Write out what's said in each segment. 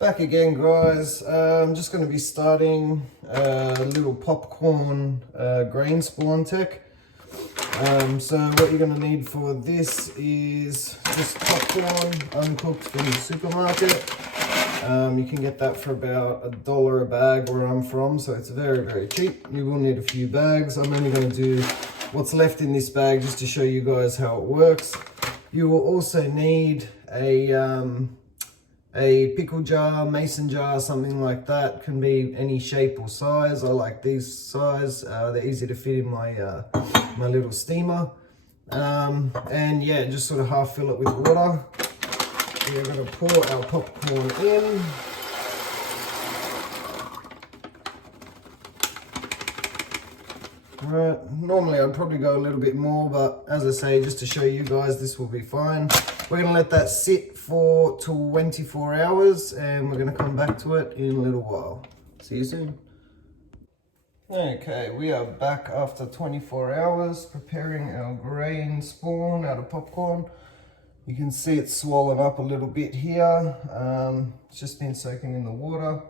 Back again, guys. I'm just going to be starting a little popcorn grain spawn tech. So what you're going to need for this is just popcorn, uncooked from the supermarket. You can get that for about $1 a bag where I'm from, so it's very, very cheap. You will need a few bags. I'm only going to do what's left in this bag just to show you guys how it works. You will also need a pickle jar, mason jar, something like that. Can be any shape or size. I like these size. They're easy to fit in my my little steamer. And yeah, just sort of half fill it with water. We're going to pour our popcorn in. Right, normally I'd probably go a little bit more, but as I say, just to show you guys, this will be fine. We're going to let that sit for 24 hours and we're going to come back to it in a little while. See you soon. Okay, we are back after 24 hours preparing our grain spawn out of popcorn. You can see it's swollen up a little bit here. It's just been soaking in the water.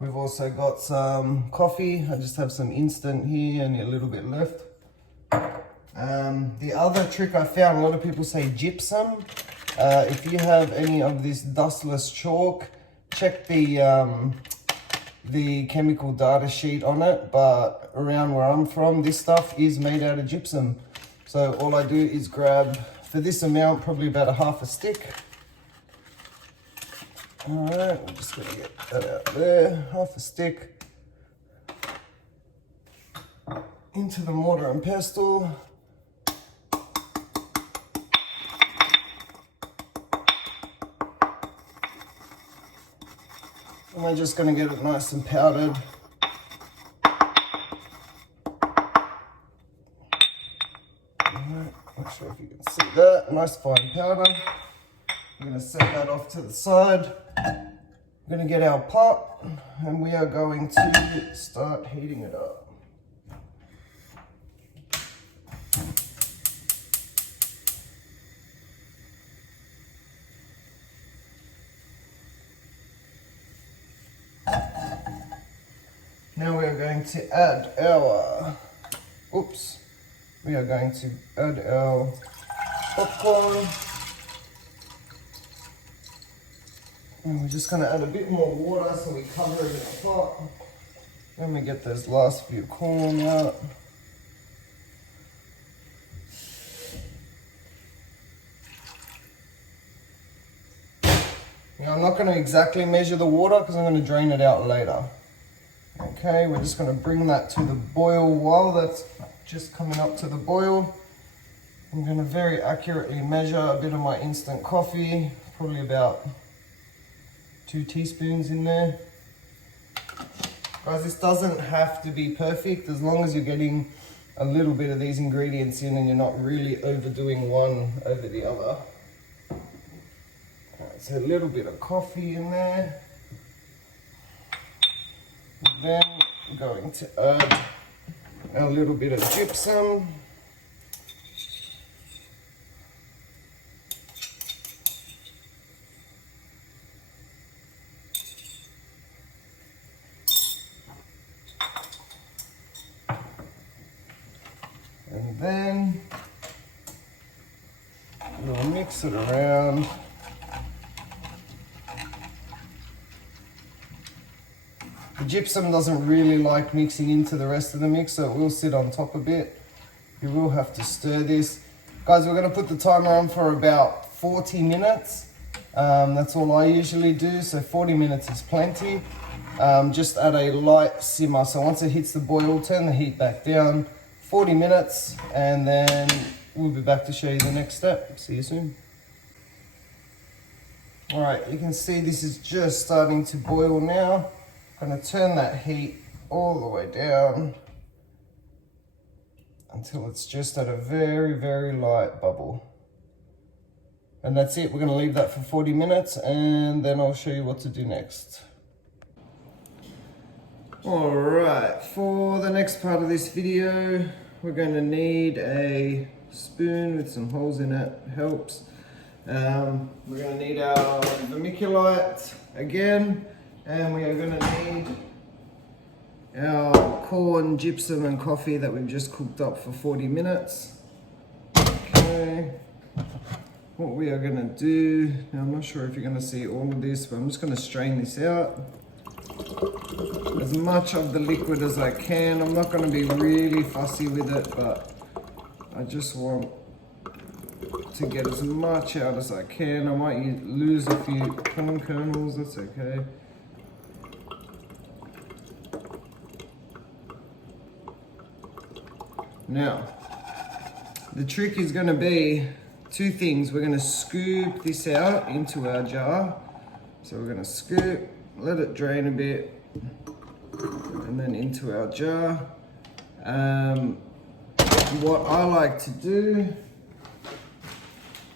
We've also got some coffee. I just have some instant here and a little bit left. The other trick I found, a lot of people say gypsum. If you have any of this dustless chalk, check the chemical data sheet on it, but around where I'm from, this stuff is made out of gypsum. So all I do is grab, for this amount, probably about a half a stick. All right, we're just gonna get that out there, half a stick. Into the mortar and pestle. And we're just gonna get it nice and powdered. Alright, not sure if you can see that, nice fine powder. I'm gonna set that off to the side. We're gonna get our pot and we are going to start heating it up. Now we are going to add our, we are going to add our popcorn. And we're just gonna add a bit more water so we cover it in the pot. Then we get those last few corn out. Now I'm not gonna exactly measure the water because I'm gonna drain it out later. Okay, we're just going to bring that to the boil while that's just coming up to the boil. I'm going to very accurately measure a bit of my instant coffee, probably about 2 teaspoons in there. Guys, this doesn't have to be perfect as long as you're getting a little bit of these ingredients in and you're not really overdoing one over the other. Alright, so a little bit of coffee in there. Then I'm going to add a little bit of gypsum. And then we'll mix it around. The gypsum doesn't really like mixing into the rest of the mix, so it will sit on top a bit. You will have to stir this. Guys, we're going to put the timer on for about 40 minutes. That's all I usually do, so 40 minutes is plenty. Just at a light simmer, so once it hits the boil, turn the heat back down. 40 minutes, and then we'll be back to show you the next step. See you soon. All right, you can see this is just starting to boil now. I'm going to turn that heat all the way down until it's just at a very, very light bubble. And that's it. We're going to leave that for 40 minutes and then I'll show you what to do next. All right, for the next part of this video, we're going to need a spoon with some holes in it. Helps. We're going to need our vermiculite again, and we are going to need our corn, gypsum and coffee that we've just cooked up for 40 minutes. Okay, what we are going to do, now I'm not sure if you're going to see all of this, but I'm just going to strain this out. As much of the liquid as I can. I'm not going to be really fussy with it, but I just want to get as much out as I can. I might lose a few corn kernels, that's okay. Now, the trick is going to be two things. We're going to scoop this out into our jar. So we're going to scoop, let it drain a bit, and then into our jar. What I like to do,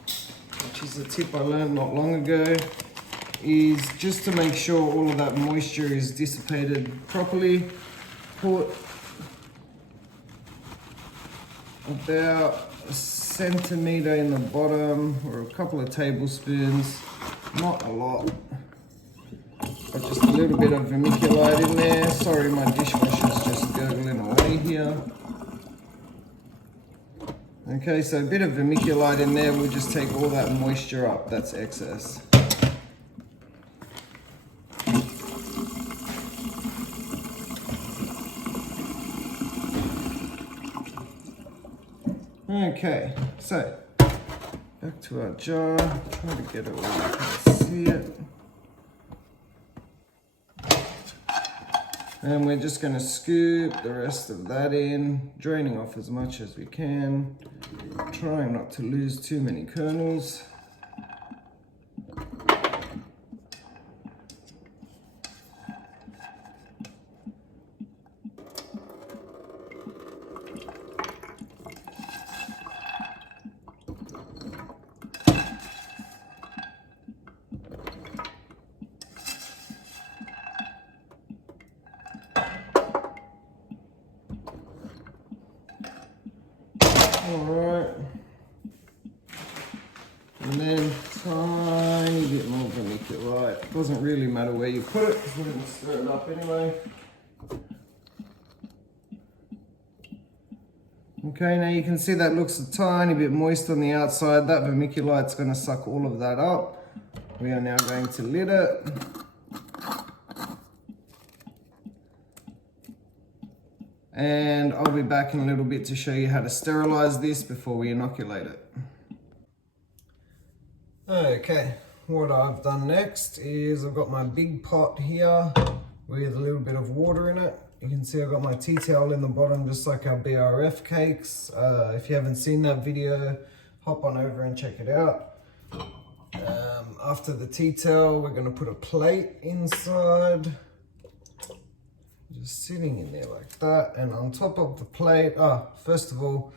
which is a tip I learned not long ago, is just to make sure all of that moisture is dissipated properly, put about a centimetre in the bottom, or a couple of tablespoons, not a lot, but just a little bit of vermiculite in there. Sorry, my dishwasher's just gurgling away here. Okay, so a bit of vermiculite in there will just take all that moisture up that's excess. Okay, so back to our jar. Try to get it where you can see it. And we're just going to scoop the rest of that in, draining off as much as we can, trying not to lose too many kernels. Alright, and then tiny bit more vermiculite. Doesn't really matter where you put it because we're going to stir it up anyway. Okay, now you can see that looks a tiny bit moist on the outside. That vermiculite's going to suck all of that up. We are now going to lid it. And I'll be back in a little bit to show you how to sterilize this before we inoculate it. Okay, what I've done next is I've got my big pot here with a little bit of water in it. You can see I've got my tea towel in the bottom, just like our BRF cakes. If you haven't seen that video, hop on over and check it out. After the tea towel, we're gonna put a plate inside. Just sitting in there like that, and on top of the plate, first of all,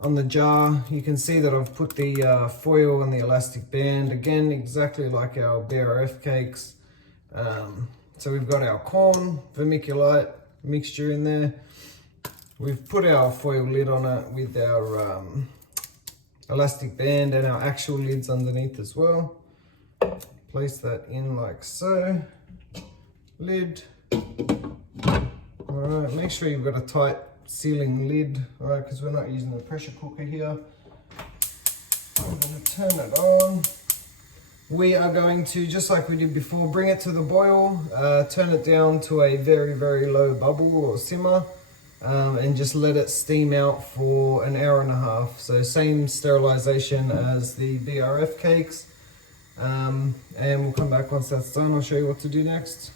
on the jar, you can see that I've put the foil and the elastic band, again, exactly like our BRF cakes. So we've got our corn, vermiculite mixture in there. We've put our foil lid on it with our elastic band and our actual lids underneath as well. Place that in like so. Lid. Alright, make sure you've got a tight sealing lid, alright, because we're not using a pressure cooker here. I'm going to turn it on. We are going to, just like we did before, bring it to the boil, turn it down to a very, very low bubble or simmer, and just let it steam out for an hour and a half. So same sterilization as the BRF cakes, and we'll come back once that's done. I'll show you what to do next.